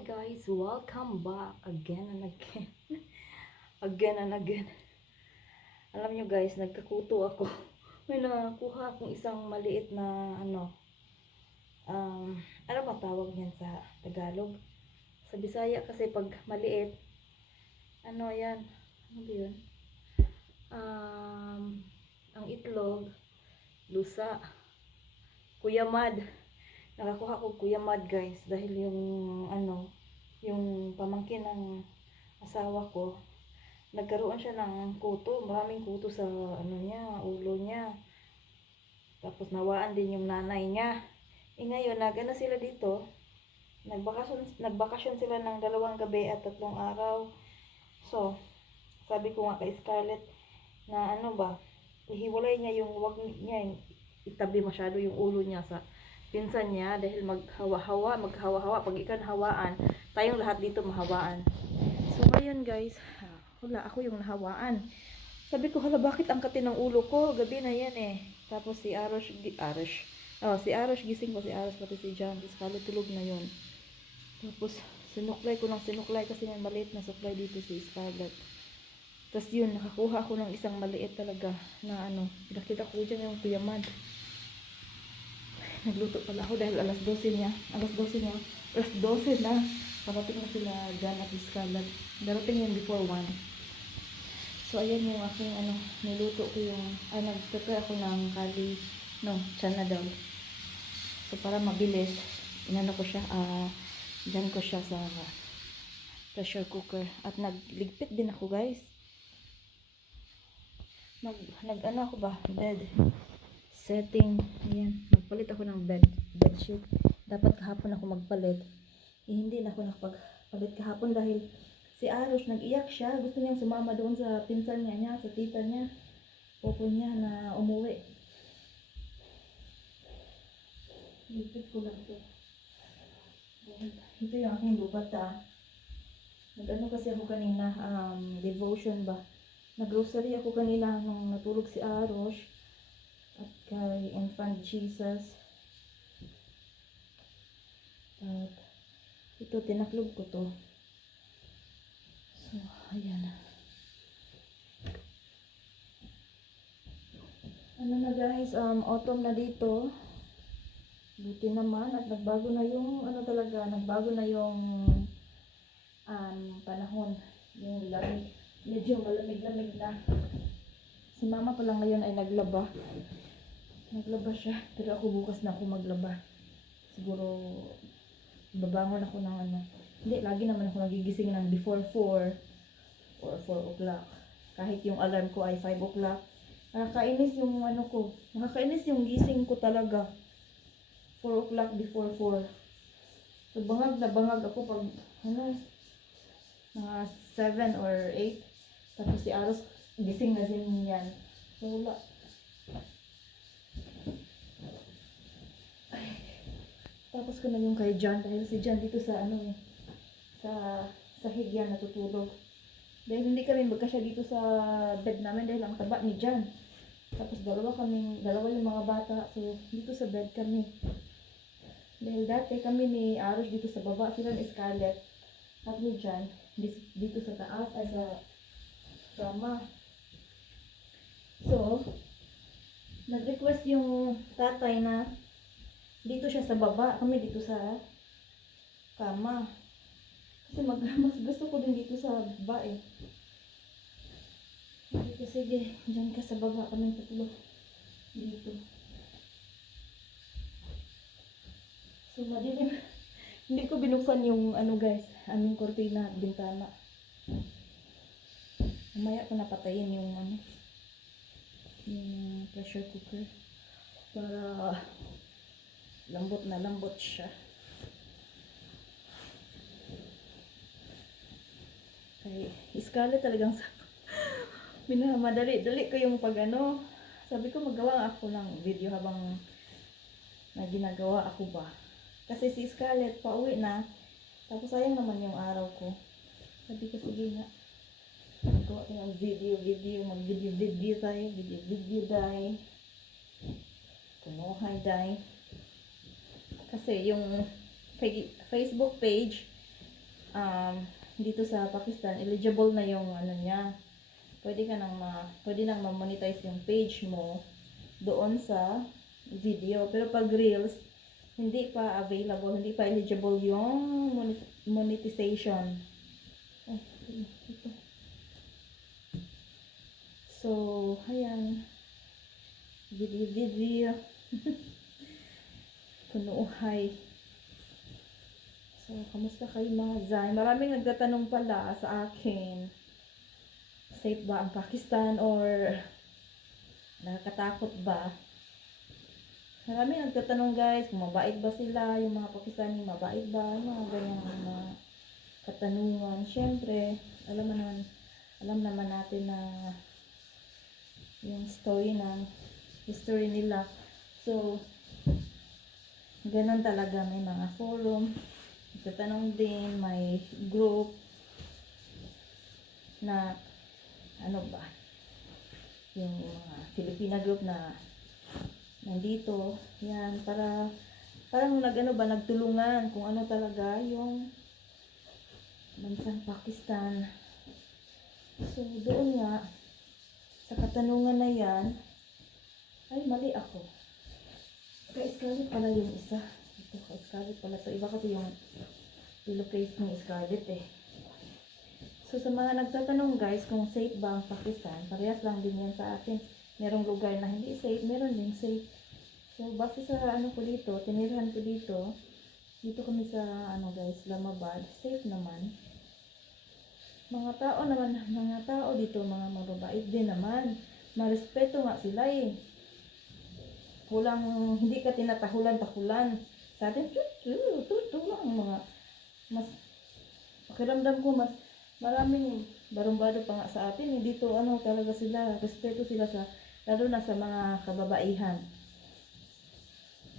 Hi guys, welcome back again and again. Again and again. Alam nyo guys, nagkakuto ako. May nakakuha akong isang maliit na ano ba tawag niyan sa Tagalog? Sa Bisaya kasi pag maliit, ano yan? Ano ba yun? Ang itlog, lusa, kuyamad. Nakakuha ko kuyamad guys dahil yung pamangkin ng asawa ko, nagkaroon siya ng kuto, maraming kuto sa ulo niya. Tapos nawaan din yung nanay niya. Ngayon, nagana sila dito, nagbakasyon sila ng 2 gabi at 3 araw. So, sabi ko nga kay Scarlett na ihiwalay niya yung wag niya, itabi masyado yung ulo niya sa pinsan niya dahil maghawa-hawa, pag ikan hawaan, tayong lahat dito mahawaan. So ngayon guys, wala ako yung nahawaan. Sabi ko, hala, bakit ang kati ng ulo ko? Gabi na yan eh. Tapos si Arosh gising ko, si Arosh pati si John, si Scarlett tulog na yun. Tapos sinuklay ko ng sinuklay kasi may maliit na suklay dito si Scarlett. Tapos yun, nakakuha ako ng isang maliit talaga na pinakita ko dyan yung kuyamad. Nagluto pala ako dahil alas 12 na. Parating na sila dyan at Scarlett. Darating yun before 1. So, ayan yung aking niluto ko yung, nag-prepare ako ng chana daw. So, para mabilis, ko siya, dyan ko siya sa pressure cooker. At nagligpit din ako guys. Ako ba? Bed setting. Ayan. Magpalit ako ng bedsheet. Dapat kahapon ako magpalit. Hindi na ako nakapagpalit kahapon dahil si Arosh nag-iyak siya. Gusto niyang sumama doon sa pinsan niya, sa tita niya, popo niya na umuwi. Lipit ko lang ito. Ito yung aking lubat kasi ako kanina, devotion ba? Nag-grocery ako kanina nung natulog si Arosh at kay Infant Jesus. At ito, tinaklog ko to. So, ayan. Na guys, autumn na dito. Buti naman at nagbago na yung panahon. Yung lamig. Medyo malamig-lamig na. Si mama pa lang ngayon ay naglaba. Naglaba siya. Pero ako bukas na ako maglaba. Siguro babangon ako ng Hindi, lagi naman ako nagigising ng before 4 or 4 o'clock. Kahit yung alarm ko ay 5 o'clock. Nakakainis yung Nakakainis yung gising ko talaga. 4 o'clock before 4. So bangag na bangag ako pag mga 7 or 8. Tapos si Aros gising na din yan. So wala. Tapos ko na yung kay John dahil si John dito sa sa higyan natutulog. Dahil hindi kami magkasya dito sa bed namin dahil ang taba ni John. Tapos dalawa yung mga bata. So dito sa bed kami. Dahil dati kami ni Arosh dito sa baba, sila ni Scarlett at ni John dito sa taas ay sa kama. So nag-request yung tatay na dito siya sa baba, kami dito sa kama. Kasi mas gusto ko din dito sa baba eh. Sige, dyan ka sa baba, kami tatlo dito. So madilim. Hindi ko binuksan yung guys, aming kortina at bintana. Mamaya ko napatayin yung yung pressure cooker para lambot na lambot siya. Kay Scarlett talagang minamadali-dali ko yung sabi ko magawa ako ng video habang ginagawa ako ba. Kasi si Scarlett pauwi na. Tapos sayang naman yung araw ko. Sabi ko sige nga. Magawa ko ng video. Mag-video tayo. Video tayo. Kumuhay tayo. Kasi yung Facebook page dito sa Pakistan, eligible na yung ano niya. Pwede nang ma-monetize yung page mo doon sa video. Pero pag Reels, hindi pa available, hindi pa eligible yung monetization. Ay, ito. So, ayan. Video. Punuhay. So, kamusta kayo mga Zay? Maraming nagtatanong pala sa akin. Safe ba ang Pakistan or nakakatakot ba? Maraming nagtatanong guys, kung mabait ba sila, yung mga Pakistani, mabait ba? Yung mga ganyan mga katanungan. Siyempre, alam naman natin na yung history nila. So, ganun talaga, may mga forum, nagtatanong din, may group na ano ba, yung mga Filipina group na nandito, yan, parang nagtulungan kung ano talaga yung bansang Pakistan. So, doon nga, sa katanungan na yan, ay, mali ako. Ka-Scarlett pala yung isa. Ito, ka-Scarlett pala to. Iba kasi yung pillowcase ni Scarlett eh. So, sa mga nagtatanong guys, kung safe ba ang Pakistan, parehas lang din yan sa atin. Merong lugar na hindi safe, meron din safe. So, base sa tinirahan ko dito kami sa, Islamabad, safe naman. Mga tao dito, mga mababait din naman. Marespeto nga sila eh. Hindi ka tinatahulan-tahulan. Sa atin, lang mas, pakiramdam ko maraming barumbado pa nga sa atin. Dito talaga sila, respeto sila lalo na sa mga kababaihan.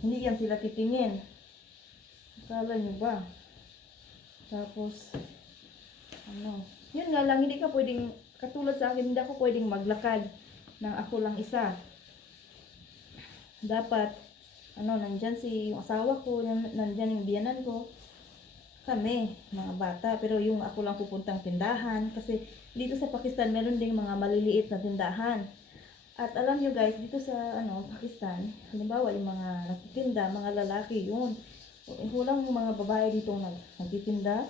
Hindi yan sila titingin. Akala nyo ba? Tapos, yun nga lang, hindi ka pwedeng, katulad sa akin, hindi ako pwedeng maglakad ng ako lang isa. Dapat, nandyan yung asawa ko, nandyan yung biyanan ko, kami, mga bata, pero yung ako lang pupuntang tindahan, kasi dito sa Pakistan, meron ding mga maliliit na tindahan. At alam nyo guys, dito sa Pakistan, halimbawa yung mga nagtitinda, mga lalaki yun. Walang yung mga babae dito nagtitinda,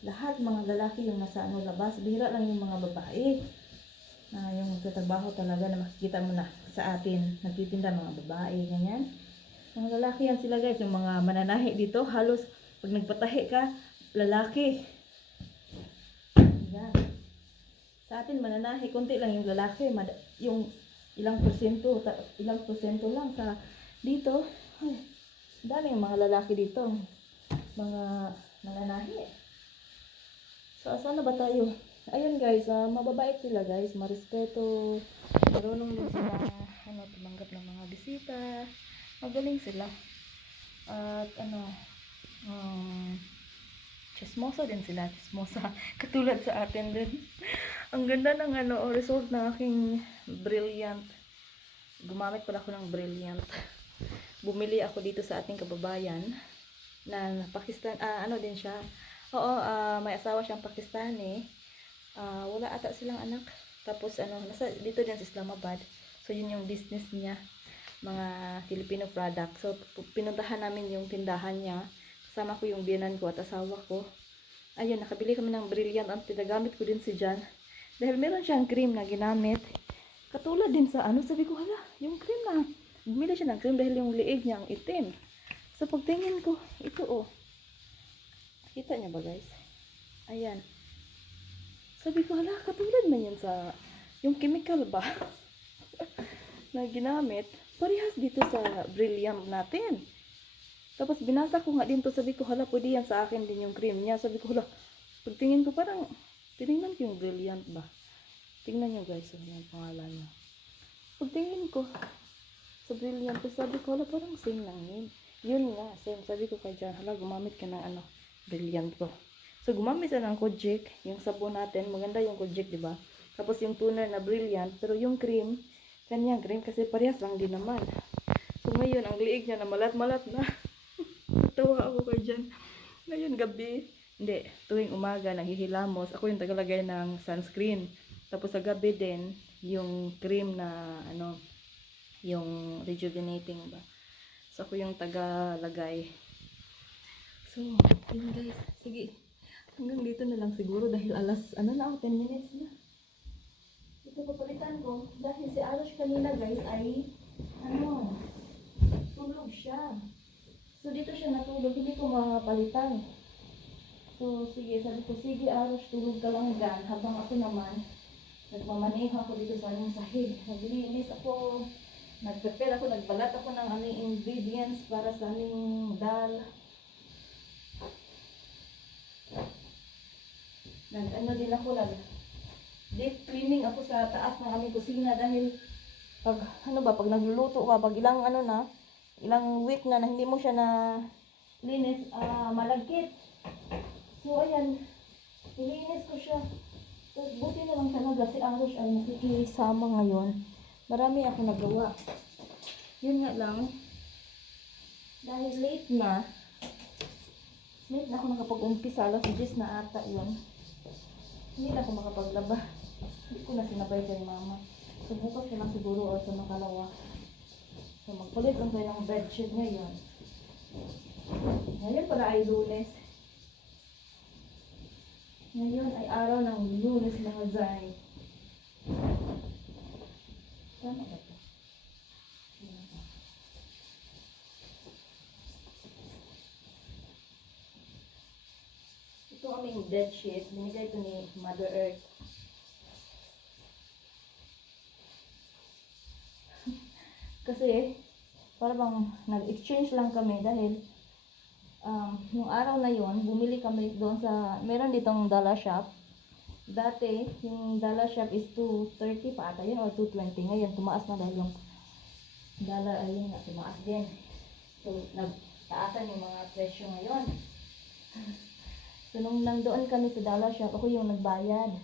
lahat mga lalaki yung nasa labas, bihira lang yung mga babae. Yung nagtatrabaho talaga na makikita mo na sa atin, nagtitinda mga babae, ganyan. Mga lalaki yan sila guys, yung mga mananahi dito, halos pag nagpatahi ka, lalaki. Yan. Sa atin mananahi, konti lang yung lalaki, yung ilang porsyento lang sa dito. Ay, daming mga lalaki dito, mga mananahi. So, saan na ba tayo? Ayun guys, mababait sila guys, marespeto, marunong din sila, tumanggap ng mga bisita, magaling sila. At chismosa din sila, katulad sa atin din. Ang ganda ng result na aking Brilliant. Gumamit pala ako ng Brilliant. Bumili ako dito sa ating kababayan na Pakistan, din siya. Oo, may asawa siyang Pakistani. Wala ata silang anak. Tapos dito din sa Islamabad. So yun yung business niya, mga Filipino product. So pinuntahan namin yung tindahan niya. Kasama ko yung biyanan ko at asawa ko. Ayun, nakabili kami ng Brilliant. Ang tinagamit ko din si Jan. Dahil meron siyang cream na ginamit. Katulad din sa sabi ko, hala, yung cream na. Bumili siya ng cream dahil yung liig niya ang itim. So pagtingin ko, ito kita niya ba guys? Ayan. Sabi ko, hala, katulad man yan sa yung chemical ba na ginamit. Parehas dito sa Brilliant natin. Tapos binasa ko nga din to, sabi ko, hala, pwede yan sa akin din yung cream niya. Sabi ko, hala, pagtingin ko parang, tinignan ko yung Brilliant ba. Tingnan nyo guys, yung pangalan niya. Pagtingin ko sa Brilliant, sabi ko, hala, parang same lang yun. Yun nga, same. Sabi ko kay Jan, hala, gumamit ka ng Brilliant ko. So, gumamit siya ng Kojic, yung sabon natin. Maganda yung Kojic, di ba? Tapos yung toner na Brilliant, pero yung cream, kanyang cream, kasi parehas lang din naman. So, ngayon, ang liig niya na malat-malat na. Tawa ako kay Jan. Ngayon, gabi, Hindi, tuwing umaga naghihilamos. Ako yung tagalagay ng sunscreen. Tapos sa gabi din, yung cream na ano, yung rejuvenating ba. So ako yung tagalagay. So, yun guys. Sige. Hanggang dito na lang siguro dahil alas, ano na, 10 minutes na. Ito papalitan ko. Dahil si Arush kanina guys ay, ano, tulog siya. So dito siya natulog, hindi ko mapalitan. So sige, sabi ko, sige Arush, tulog ka lang dyan. Habang ako naman, nagmamaneho ako dito sa aming sahig. Naglinis ako, nag-prepare ako, nagbalat ako ng aming ingredients para sa aming dal. Ano din ako, deep cleaning ako sa taas ng aming kusina dahil pag pag nagluluto ka, pag ilang ilang week na hindi mo siya na linis, malagkit. So ayan, ilinis ko siya. So, buti na lang talaga si Arush ay nakikisama ngayon. Marami ako nagawa. Yun nga lang, dahil late na ako nakapag-umpisa, alas 10 na ata yun. Hindi na ako makapaglaba. Hindi ko na sinabay kay mama. So bukas na lang siguro o sa makalawa. So magpalit lang tayo ng bedsheet ngayon. Ngayon pala ay Lunes. Ngayon ay araw ng Lunes mga Zay. Tama ba ito? Ito aming bedsheet. Binigay ito ni Mother Earth. Kasi, para bang nag-exchange lang kami dahil yung araw na yon bumili kami doon sa, meron ditong dollar shop. Dati, yung dollar shop is 230 pa ata yun or 220. Ngayon, tumaas na dahil yung dollar ayun na tumaas din. So, nagtaasan yung mga presyo ngayon. So, nung nandoon kami sa dollar shop, ako yung nagbayad.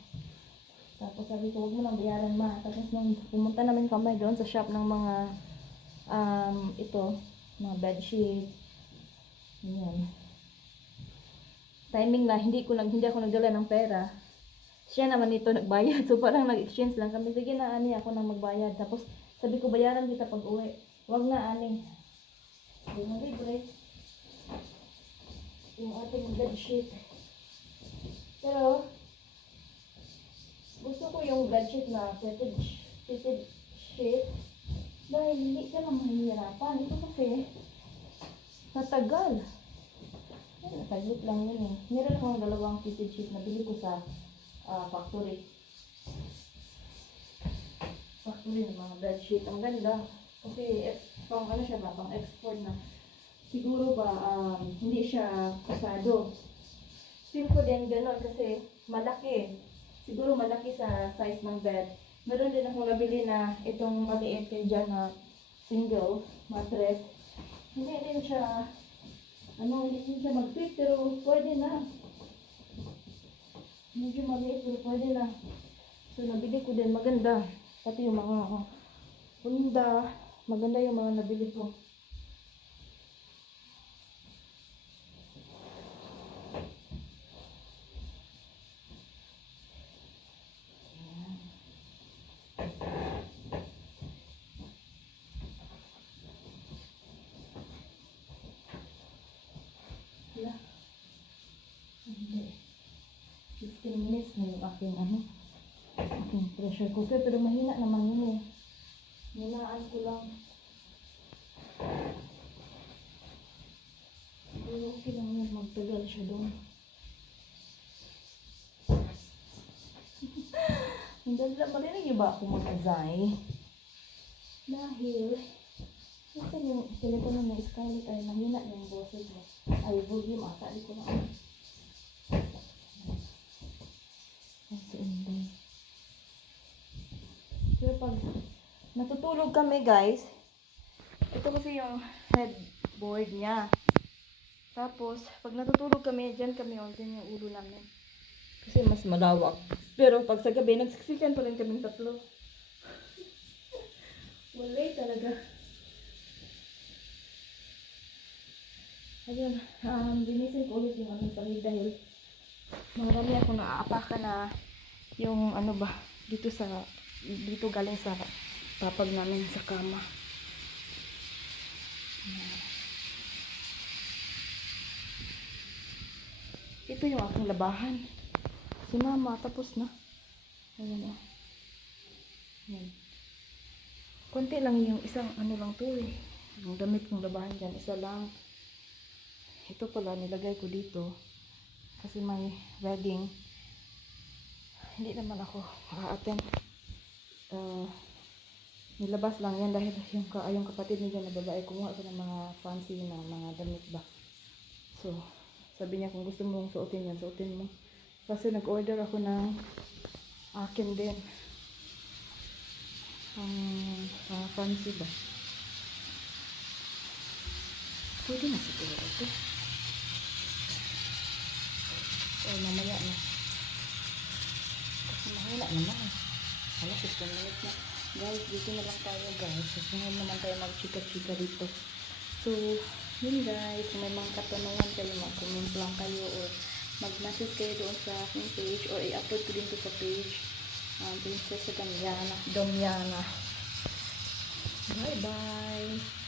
Tapos sabi ko, huwag mo nang bayaran ma. Tapos nung pumunta namin kami doon sa shop ng mga mga bedsheet. Yan. Timing na, hindi ako nagdala ng pera. Siya naman ito nagbayad. So parang nag-exchange lang kami. Sige na, ani, ako nang magbayad. Tapos sabi ko, bayaran kita pag uwi. Huwag na, ani. Yung libre. Yung ating bedsheet. Pero, gusto ko yung bedsheet na fitted sheet. Dahil hindi ka lang mahihirapan. Ito kasi, natagal. Ay, nataglit lang yun eh. Meron akong dalawang fitted sheet na bili ko sa factory. Factory ng mga bedsheet. Ang ganda. Kasi, pang ano siya ba? Pang export na. Siguro ba, hindi siya kusado. Feel ko din gano'n kasi malaki. Siguro malaki sa size ng bed. Meron din akong nabili na itong maliit kay dyan na single mattress. Hindi din siya mag-fit pero pwede na. Medyo maliit pero pwede na. So nabili ko din, maganda. Pati yung mga punda, maganda yung mga nabili ko. Wala. Hindi. 15 minutes na yung aking pressure cooker. Pero mahina naman yun eh. Hinaan ko lang. Pero okay lang yun. Magtagal siya doon. Hindi lang marinig niyo ba ako mag-azay? Dahil ito yung telepono na Scarlett ay mahina yung boses mo. Ay, volume ata. Di ko na kasi hindi. Pero pag natutulog kami guys, ito kasi yung headboard niya. Tapos, pag natutulog kami, dyan kami, dyan yung ulo namin. Kasi mas malawak. Pero pag sa gabi, nagsiksikan pa rin kaming tatlo. Walay talaga. Ayun, linisin ko ulit yung aming sahig dahil Marami akong naaapakan na yung ano ba, dito galing sa papag namin sa kama. Ito yung aking labahan. Si mama, tapos na. Ayan o. Ayan. Konti lang yung isang ano lang to eh. Yung damit kong labahan dyan, isa lang. Ito pala, nilagay ko dito. Kasi may wedding. Hindi naman ako a-attend. Nilabas lang yan dahil yung kapatid niya na babae, kumuha ko ng mga fancy na mga damit ba. So, sabi niya kung gusto mong suotin yan, suotin mo. Kasi nag-order ako ng akin din. Fancy ba? Pwede na siguro ito. O, mamaya na. Kasi mahina naman eh. Hala, 15 minutes na. Guys, dito na lang tayo guys. Susunod naman tayo mag-chika-chika dito. So, yun guys. Kung may mga katanungan kayo, mag-comment lang kayo or mag-message kayo doon sa aking page or i-upload ko din to sa page. Princess Damiana. Bye-bye.